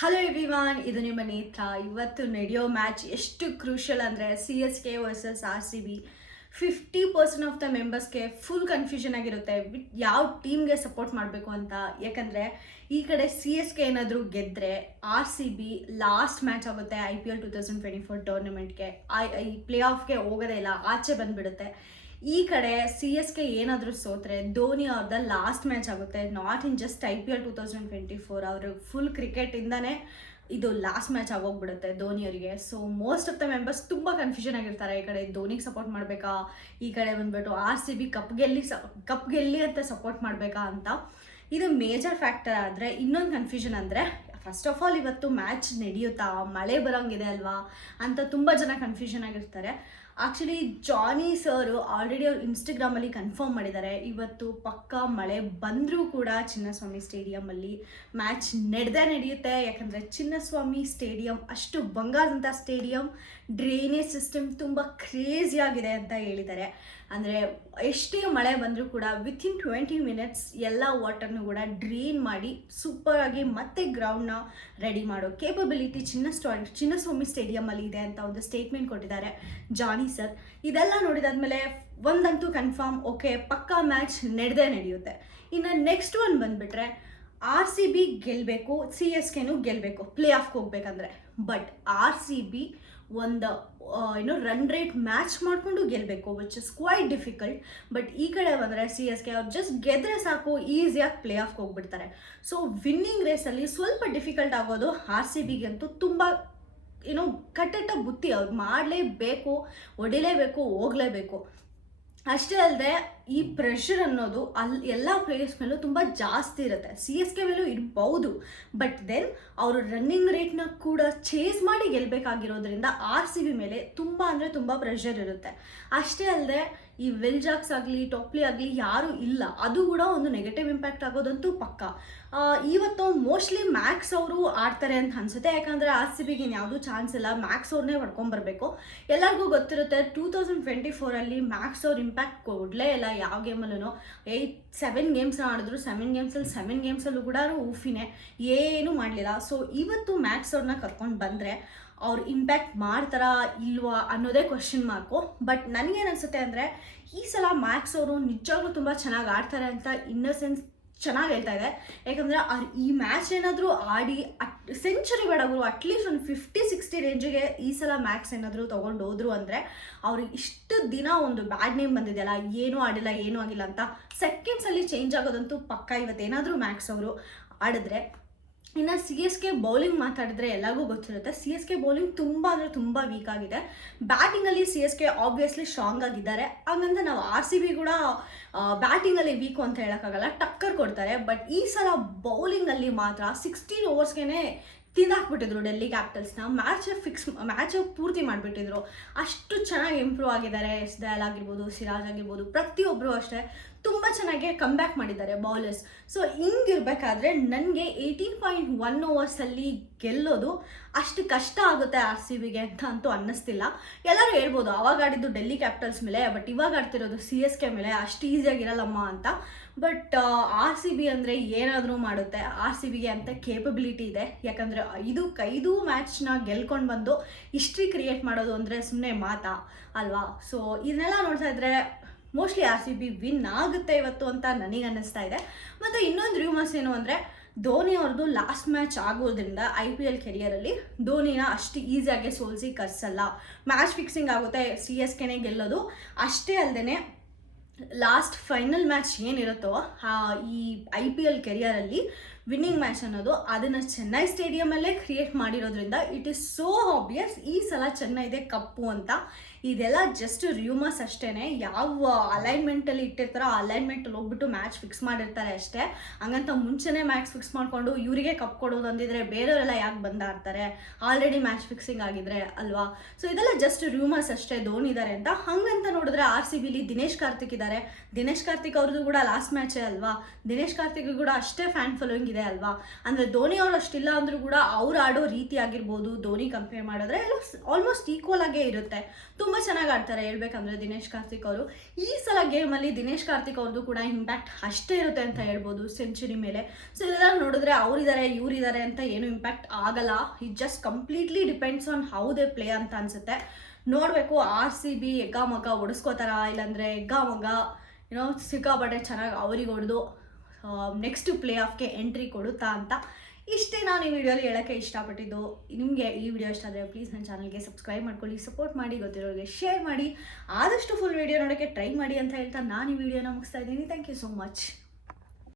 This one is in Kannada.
ಹಲೋ ಎವ್ರಿವಾನ್, ಇದು ನಿಮ್ಮ ನೇತ್ರ. ಇವತ್ತು ನಡೆಯೋ ಮ್ಯಾಚ್ ಎಷ್ಟು ಕ್ರೂಷಿಯಲ್ ಅಂದರೆ CSK versus RCB. 50% of the ಮೆಂಬರ್ಸ್ಗೆ ಫುಲ್ ಕನ್ಫ್ಯೂಷನ್ ಆಗಿರುತ್ತೆ ಯಾವ ಟೀಮ್ಗೆ ಸಪೋರ್ಟ್ ಮಾಡಬೇಕು ಅಂತ. ಯಾಕಂದರೆ ಈ ಕಡೆ CSK ಏನಾದರೂ ಗೆದ್ದರೆ RCB ಲಾಸ್ಟ್ ಮ್ಯಾಚ್ ಆಗುತ್ತೆ IPL 2024 ಟೂರ್ನಮೆಂಟ್ಗೆ. ಈ ಪ್ಲೇ ಆಫ್ಗೆ ಹೋಗೋದೇ ಇಲ್ಲ, ಆಚೆ ಬಂದುಬಿಡುತ್ತೆ. ಈ ಕಡೆ CSK ಏನಾದರೂ ಸೋತ್ರೆ ಧೋನಿ ಅವ್ರದ್ದು ಲಾಸ್ಟ್ ಮ್ಯಾಚ್ ಆಗುತ್ತೆ. ನಾಟ್ ಇನ್ ಜಸ್ಟ್ IPL 2024, ಅವರು ಫುಲ್ ಕ್ರಿಕೆಟಿಂದನೇ ಇದು ಲಾಸ್ಟ್ ಮ್ಯಾಚ್ ಆಗೋಗ್ಬಿಡುತ್ತೆ ಧೋನಿ ಅವರಿಗೆ. So most of the members ತುಂಬ ಕನ್ಫ್ಯೂಷನ್ ಆಗಿರ್ತಾರೆ. ಈ ಕಡೆ ಧೋನಿಗೆ ಸಪೋರ್ಟ್ ಮಾಡಬೇಕಾ, ಈ ಕಡೆ ಬಂದುಬಿಟ್ಟು RCB ಕಪ್ ಗೆಲ್ಲಿ ಅಂತ ಸಪೋರ್ಟ್ ಮಾಡಬೇಕಾ ಅಂತ. ಇದು ಮೇಜರ್ ಫ್ಯಾಕ್ಟರ್. ಆದರೆ ಇನ್ನೊಂದು ಕನ್ಫ್ಯೂಷನ್ ಅಂದರೆ, ಫಸ್ಟ್ ಆಫ್ ಆಲ್ ಇವತ್ತು ಮ್ಯಾಚ್ ನಡೆಯುತ್ತಾ, ಮಳೆ ಬರೋಂಗಿದೆ ಅಲ್ವಾ ಅಂತ ತುಂಬ ಜನ ಕನ್ಫ್ಯೂಷನ್ ಆಗಿರ್ತಾರೆ. ಆ್ಯಕ್ಚುಲಿ ಜಾನಿ ಸರ್ ಆಲ್ರೆಡಿ ಅವ್ರು ಇನ್ಸ್ಟಾಗ್ರಾಮಲ್ಲಿ ಕನ್ಫರ್ಮ್ ಮಾಡಿದ್ದಾರೆ, ಇವತ್ತು ಪಕ್ಕಾ ಮಳೆ ಬಂದರೂ ಕೂಡ ಚಿನ್ನಸ್ವಾಮಿ ಸ್ಟೇಡಿಯಮಲ್ಲಿ ಮ್ಯಾಚ್ ನಡೆಯುತ್ತೆ. ಯಾಕಂದರೆ ಚಿನ್ನಸ್ವಾಮಿ ಸ್ಟೇಡಿಯಂ ಅಷ್ಟು ಬಂಗಾರದಂಥ ಸ್ಟೇಡಿಯಂ, ಡ್ರೈನೇಜ್ ಸಿಸ್ಟಮ್ ತುಂಬ ಕ್ರೇಜಿಯಾಗಿದೆ ಅಂತ ಹೇಳಿದ್ದಾರೆ. ಅಂದರೆ ಎಷ್ಟೇ ಮಳೆ ಬಂದರೂ ಕೂಡ ವಿತಿನ್ 20 ಮಿನಿಟ್ಸ್ ಎಲ್ಲ ವಾಟರ್ನು ಕೂಡ ಡ್ರೈನ್ ಮಾಡಿ ಸೂಪರಾಗಿ ಮತ್ತೆ ಗ್ರೌಂಡ್ನ ರೆಡಿ ಮಾಡೋ ಕೇಪಬಿಲಿಟಿ ಚಿನ್ನಸ್ವಾಮಿ ಸ್ಟೇಡಿಯಮಲ್ಲಿ ಇದೆ ಅಂತ ಒಂದು ಸ್ಟೇಟ್ಮೆಂಟ್ ಕೊಟ್ಟಿದ್ದಾರೆ ಜಾನಿ ಸರ್. ಇದೆಲ್ಲ ನೋಡಿದಾದ್ಮೇಲೆ ಒಂದಂತೂ ಕನ್ಫರ್ಮ್, ಓಕೆ ಪಕ್ಕಾ ಮ್ಯಾಚ್ ನಡೆಯುತ್ತೆ. ಇನ್ನು ನೆಕ್ಸ್ಟ್ ಒನ್ ಬಂದುಬಿಟ್ರೆ RCB ಗೆಲ್ಲಬೇಕು, CSKನೂ ಗೆಲ್ಲಬೇಕು ಪ್ಲೇ ಆಫ್ಗೆ ಹೋಗ್ಬೇಕಂದ್ರೆ. ಬಟ್ RCB ಒಂದು ರನ್ ರೇಟ್ ಮ್ಯಾಚ್ ಮಾಡಿಕೊಂಡು ಗೆಲ್ಲಬೇಕು, which is quite difficult. But ಈ ಕಡೆ ಬಂದರೆ CSK ಅವ್ರು ಜಸ್ಟ್ ಗೆದ್ರೆ ಸಾಕು, ಈಸಿಯಾಗಿ ಪ್ಲೇ ಆಫ್ಗೆ ಹೋಗ್ಬಿಡ್ತಾರೆ. ಸೊ ವಿನ್ನಿಂಗ್ ರೇಸಲ್ಲಿ ಸ್ವಲ್ಪ ಡಿಫಿಕಲ್ಟ್ ಆಗೋದು RCBಗೆ ಅಂತೂ ತುಂಬ ಕಟ್ಟೆಟ್ಟ ಬುತ್ತಿ. ಅವ್ರು ಮಾಡಲೇಬೇಕು, ಹೊಡಿಲೇಬೇಕು, ಹೋಗಲೇಬೇಕು. ಅಷ್ಟೇ ಅಲ್ಲದೆ ಈ ಪ್ರೆಷರ್ ಅನ್ನೋದು ಎಲ್ಲ ಪ್ಲೇಯರ್ಸ್ ಮೇಲೂ ತುಂಬ ಜಾಸ್ತಿ ಇರುತ್ತೆ. CSK ಮೇಲೂ ಇರ್ಬೋದು, ಬಟ್ ದೆನ್ ಅವರು ರನ್ನಿಂಗ್ ರೇಟ್ನ ಕೂಡ ಚೇಸ್ ಮಾಡಿ ಗೆಲ್ಲಬೇಕಾಗಿರೋದ್ರಿಂದ RCB ಮೇಲೆ ತುಂಬ ಅಂದರೆ ತುಂಬ ಪ್ರೆಷರ್ ಇರುತ್ತೆ. ಅಷ್ಟೇ ಅಲ್ಲದೆ ಈ ವಿಲ್ ಜಾಕ್ಸ್ ಆಗಲಿ ಟಾಪ್ಲಿ ಆಗಲಿ ಯಾರೂ ಇಲ್ಲ, ಅದು ಕೂಡ ಒಂದು ನೆಗೆಟಿವ್ ಇಂಪ್ಯಾಕ್ಟ್ ಆಗೋದಂತೂ ಪಕ್ಕ. ಇವತ್ತು ಮೋಸ್ಟ್ಲಿ ಮ್ಯಾಕ್ಸ್ ಅವರು ಆಡ್ತಾರೆ ಅಂತ ಅನಿಸುತ್ತೆ. ಯಾಕಂದರೆ RCBಗೆ ಯಾವುದೂ ಚಾನ್ಸ್ ಇಲ್ಲ, ಮ್ಯಾಕ್ಸ್ ಅವ್ರನ್ನೇ ಹೊಡ್ಕೊಂಬರ್ಬೇಕು. ಎಲ್ಲರಿಗೂ ಗೊತ್ತಿರುತ್ತೆ 2024 ಮ್ಯಾಕ್ಸ್ ಅವ್ರ ಇಂಪ್ಯಾಕ್ಟ್ ಕೊಡಲೇ ಇಲ್ಲ ಯಾವ ಗೇಮಲ್ಲೂ. 7 ಗೇಮ್ಸ್ನ ಆಡಿದ್ರು, 7 ಗೇಮ್ಸಲ್ಲೂ ಕೂಡ ಊಫಿನೇ, ಏನೂ ಮಾಡಲಿಲ್ಲ. ಸೊ ಇವತ್ತು ಮ್ಯಾಕ್ಸ್ ಅವ್ರನ್ನ ಕರ್ಕೊಂಡು ಬಂದರೆ ಅವ್ರು ಇಂಪ್ಯಾಕ್ಟ್ ಮಾಡ್ತಾರಾ ಇಲ್ವಾ ಅನ್ನೋದೇ ಕ್ವಶನ್ ಮಾರ್ಕು. ಬಟ್ ನನಗೇನು ಅನಿಸುತ್ತೆ ಅಂದರೆ, ಈ ಸಲ ಮ್ಯಾಕ್ಸ್ ಅವರು ನಿಜವಾಗ್ಲೂ ತುಂಬ ಚೆನ್ನಾಗಿ ಆಡ್ತಾರೆ ಅಂತ ಇನ್ನೊಸೆನ್ಸ್ ಚೆನ್ನಾಗಿ ಹೇಳ್ತಾ ಇದೆ. ಯಾಕಂದರೆ ಈ ಮ್ಯಾಚ್ ಏನಾದರೂ ಆಡಿ ಸೆಂಚುರಿ ಬೇಡವರು ಅಟ್ಲೀಸ್ಟ್ ಒಂದು 50-60 ರೇಂಜಿಗೆ ಈ ಸಲ ಮ್ಯಾಕ್ಸ್ ಏನಾದರೂ ತೊಗೊಂಡು ಹೋದ್ರು ಅಂದರೆ, ಅವ್ರಿಗೆ ಇಷ್ಟು ದಿನ ಒಂದು ಬ್ಯಾಡ್ ನೇಮ್ ಬಂದಿದೆಯಲ್ಲ, ಏನೂ ಆಡಿಲ್ಲ ಏನೂ ಆಗಿಲ್ಲ ಅಂತ, ಸೆಕೆಂಡ್ಸಲ್ಲಿ ಚೇಂಜ್ ಆಗೋದಂತೂ ಪಕ್ಕ ಇವತ್ತೇನಾದರೂ ಮ್ಯಾಕ್ಸ್ ಅವರು ಆಡಿದ್ರೆ. ಇನ್ನು CSK ಬೌಲಿಂಗ್ ಮಾತಾಡಿದ್ರೆ ಎಲ್ಲರಿಗೂ ಗೊತ್ತಿರುತ್ತೆ, CSK ಬೌಲಿಂಗ್ ತುಂಬ ಅಂದರೆ ತುಂಬ ವೀಕ್ ಆಗಿದೆ. ಬ್ಯಾಟಿಂಗಲ್ಲಿ CSK ಆಬ್ವಿಯಸ್ಲಿ ಸ್ಟ್ರಾಂಗ್ ಆಗಿದ್ದಾರೆ, ಹಾಗಂತ ನಾವು RCB ಕೂಡ ಬ್ಯಾಟಿಂಗಲ್ಲಿ ವೀಕು ಅಂತ ಹೇಳೋಕ್ಕಾಗಲ್ಲ, ಟಕ್ಕರ್ ಕೊಡ್ತಾರೆ. ಬಟ್ ಈ ಸಲ ಬೌಲಿಂಗಲ್ಲಿ ಮಾತ್ರ 16 ಓವರ್ಸ್ಗೆ ತಿಂದಾಕ್ಬಿಟ್ಟಿದ್ರು ಡೆಲ್ಲಿ ಕ್ಯಾಪಿಟಲ್ಸ್ನ. ಮ್ಯಾಚ್ ಪೂರ್ತಿ ಮಾಡಿಬಿಟ್ಟಿದ್ರು. ಅಷ್ಟು ಚೆನ್ನಾಗಿ ಇಂಪ್ರೂವ್ ಆಗಿದ್ದಾರೆ. ದಯಾಲ್ ಆಗಿರ್ಬೋದು, ಸಿರಾಜ್ ಆಗಿರ್ಬೋದು, ಪ್ರತಿಯೊಬ್ಬರು ಅಷ್ಟೇ ತುಂಬ ಚೆನ್ನಾಗಿ ಕಮ್ಬ್ಯಾಕ್ ಮಾಡಿದ್ದಾರೆ ಬೌಲರ್ಸ್. ಸೊ ಹಿಂಗಿರ್ಬೇಕಾದ್ರೆ ನನಗೆ 18.1 ಓವರ್ಸಲ್ಲಿ ಗೆಲ್ಲೋದು ಅಷ್ಟು ಕಷ್ಟ ಆಗುತ್ತೆ RCBಗೆ ಅಂತ ಅಂತೂ ಅನ್ನಿಸ್ತಿಲ್ಲ. ಎಲ್ಲರೂ ಹೇಳ್ಬೋದು ಅವಾಗ ಆಡಿದ್ದು ಡೆಲ್ಲಿ ಕ್ಯಾಪಿಟಲ್ಸ್ ಮೇಲೆ, ಬಟ್ ಇವಾಗ ಆಡ್ತಿರೋದು CSK ಮೇಲೆ, ಅಷ್ಟು ಈಸಿಯಾಗಿರಲ್ಲಮ್ಮ ಅಂತ. ಬಟ್ RCB ಅಂದರೆ ಏನಾದರೂ ಮಾಡುತ್ತೆ, RCBಗೆ ಅಂತ ಕೇಪಬಿಲಿಟಿ ಇದೆ. ಯಾಕಂದರೆ 5 ಮ್ಯಾಚ್ನ ಗೆಲ್ಕೊಂಡು ಬಂದು ಹಿಸ್ಟ್ರಿ ಕ್ರಿಯೇಟ್ ಮಾಡೋದು ಅಂದರೆ ಸುಮ್ಮನೆ ಮಾತಾ ಅಲ್ವಾ. ಸೊ ಇದನ್ನೆಲ್ಲ ನೋಡ್ತಾ ಇದ್ರೆ ಮೋಸ್ಟ್ಲಿ RCB ವಿನ್ ಆಗುತ್ತೆ ಇವತ್ತು ಅಂತ ನನಗೆ ಅನ್ನಿಸ್ತಾ ಇದೆ. ಮತ್ತು ಇನ್ನೊಂದು ರೂಮರ್ಸ್ ಏನು ಅಂದರೆ, ಧೋನಿ ಅವ್ರದ್ದು ಲಾಸ್ಟ್ ಮ್ಯಾಚ್ ಆಗೋದ್ರಿಂದ IPL ಕೆರಿಯರಲ್ಲಿ ಧೋನಿನ ಅಷ್ಟು ಈಸಿಯಾಗಿ ಸೋಲಿಸಿ ಕರ್ಸಲ್ಲ, ಮ್ಯಾಚ್ ಫಿಕ್ಸಿಂಗ್ ಆಗುತ್ತೆ, CSKನೇ ಗೆಲ್ಲೋದು. ಅಷ್ಟೇ ಅಲ್ಲದೆ ಲಾಸ್ಟ್ ಫೈನಲ್ ಮ್ಯಾಚ್ ಏನಿರುತ್ತೋ ಈ IPL ಕೆರಿಯರಲ್ಲಿ ವಿನ್ನಿಂಗ್ ಮ್ಯಾಚ್ ಅನ್ನೋದು ಅದನ್ನು ಚೆನ್ನೈ ಸ್ಟೇಡಿಯಮಲ್ಲೇ ಕ್ರಿಯೇಟ್ ಮಾಡಿರೋದ್ರಿಂದ ಇಟ್ ಈಸ್ ಸೋ ಆಬ್ವಿಯಸ್ ಈ ಸಲ ಚೆನ್ನೈದೆ ಕಪ್ಪು ಅಂತ. ಇದೆಲ್ಲ ಜಸ್ಟ್ ರೂಮರ್ಸ್ ಅಷ್ಟೇ. ಯಾವ ಅಲೈನ್ಮೆಂಟಲ್ಲಿ ಇಟ್ಟಿರ್ತಾರೋ ಆ ಅಲೈನ್ಮೆಂಟಲ್ಲಿ ಹೋಗ್ಬಿಟ್ಟು ಮ್ಯಾಚ್ ಫಿಕ್ಸ್ ಮಾಡಿರ್ತಾರೆ ಅಷ್ಟೇ. ಹಂಗಂತ ಮುಂಚೆನೇ ಮ್ಯಾಚ್ ಫಿಕ್ಸ್ ಮಾಡಿಕೊಂಡು ಇವರಿಗೆ ಕಪ್ ಕೊಡೋದು ಅಂದಿದ್ರೆ ಬೇರೆಯವರೆಲ್ಲ ಯಾಕೆ ಬಂದಾಡ್ತಾರೆ, ಆಲ್ರೆಡಿ ಮ್ಯಾಚ್ ಫಿಕ್ಸಿಂಗ್ ಆಗಿದ್ರೆ ಅಲ್ವಾ. ಸೊ ಇದೆಲ್ಲ ಜಸ್ಟ್ ರೂಮರ್ಸ್ ಅಷ್ಟೇ, ಧೋನಿ ಇದ್ದಾರೆ ಅಂತ. ಹಂಗಂತ ನೋಡಿದ್ರೆ RCBಲಿ ದಿನೇಶ್ ಕಾರ್ತಿಕ್ ಇದ್ದಾರೆ. ದಿನೇಶ್ ಕಾರ್ತಿಕ್ ಅವ್ರದ್ದು ಕೂಡ ಲಾಸ್ಟ್ ಮ್ಯಾಚೇ ಅಲ್ವಾ. ದಿನೇಶ್ ಕಾರ್ತಿಕ್ ಕೂಡ ಅಷ್ಟೇ ಫ್ಯಾನ್ ಫಾಲೋಯಿಂಗ್ ಇದೆ ಅಲ್ವಾ. ಅಂದರೆ ಧೋನಿ ಅವರು ಅಷ್ಟಿಲ್ಲ ಅಂದರೂ ಕೂಡ ಅವ್ರು ಆಡೋ ರೀತಿ ಆಗಿರ್ಬೋದು, ಧೋನಿ ಕಂಪೇರ್ ಮಾಡಿದ್ರೆ ಎಲ್ಲ ಆಲ್ಮೋಸ್ಟ್ ಈಕ್ವಲ್ ಆಗೇ ಇರುತ್ತೆ. ತುಂಬ ಚೆನ್ನಾಗಿ ಆಡ್ತಾರೆ ಹೇಳ್ಬೇಕಂದ್ರೆ ದಿನೇಶ್ ಕಾರ್ತಿಕ್ ಅವರು. ಈ ಸಲ ಗೇಮಲ್ಲಿ ದಿನೇಶ್ ಕಾರ್ತಿಕ್ ಅವ್ರದ್ದು ಕೂಡ ಇಂಪ್ಯಾಕ್ಟ್ ಅಷ್ಟೇ ಇರುತ್ತೆ ಅಂತ ಹೇಳ್ಬೋದು ಸೆಂಚುರಿ ಮೇಲೆ. ಸೊ ಇದೆಲ್ಲ ನೋಡಿದ್ರೆ ಅವರಿದ್ದಾರೆ ಇವರಿದ್ದಾರೆ ಅಂತ ಏನು ಇಂಪ್ಯಾಕ್ಟ್ ಆಗಲ್ಲ. It just completely depends on how they play ಅಂತ ಅನ್ಸುತ್ತೆ. ನೋಡಬೇಕು RCB ಎಗ್ಗ ಮಗ ಹೊಡಿಸ್ಕೋತಾರ, ಇಲ್ಲಾಂದರೆ ಎಗ್ಗ ಮಗ ಸಿಕ್ಕಾಪಟ್ಟೆ ಚೆನ್ನಾಗಿ ಅವ್ರಿಗೆ ಹೊಡೆದು ನೆಕ್ಸ್ಟ್ ಪ್ಲೇ ಆಫ್ಗೆ ಎಂಟ್ರಿ ಕೊಡುತ್ತಾ ಅಂತ. ಇಷ್ಟೇ ನಾನು ಈ ವಿಡಿಯೋಲಿ ಹೇಳೋಕ್ಕೆ ಇಷ್ಟಪಟ್ಟಿದ್ದು. ನಿಮಗೆ ಈ ವಿಡಿಯೋ ಇಷ್ಟ ಆದರೆ ಪ್ಲೀಸ್ ನನ್ನ ಚಾನಲ್ಗೆ ಸಬ್ಸ್ಕ್ರೈಬ್ ಮಾಡ್ಕೊಳ್ಳಿ, ಸಪೋರ್ಟ್ ಮಾಡಿ, ಗೊತ್ತಿರೋರಿಗೆ ಶೇರ್ ಮಾಡಿ, ಆದಷ್ಟು ಫುಲ್ ವಿಡಿಯೋ ನೋಡೋಕ್ಕೆ ಟ್ರೈ ಮಾಡಿ ಅಂತ ಹೇಳ್ತಾ ನಾನು ಈ ವಿಡಿಯೋನ ಮುಗಿಸ್ತಾ ಇದ್ದೀನಿ. Thank you so much.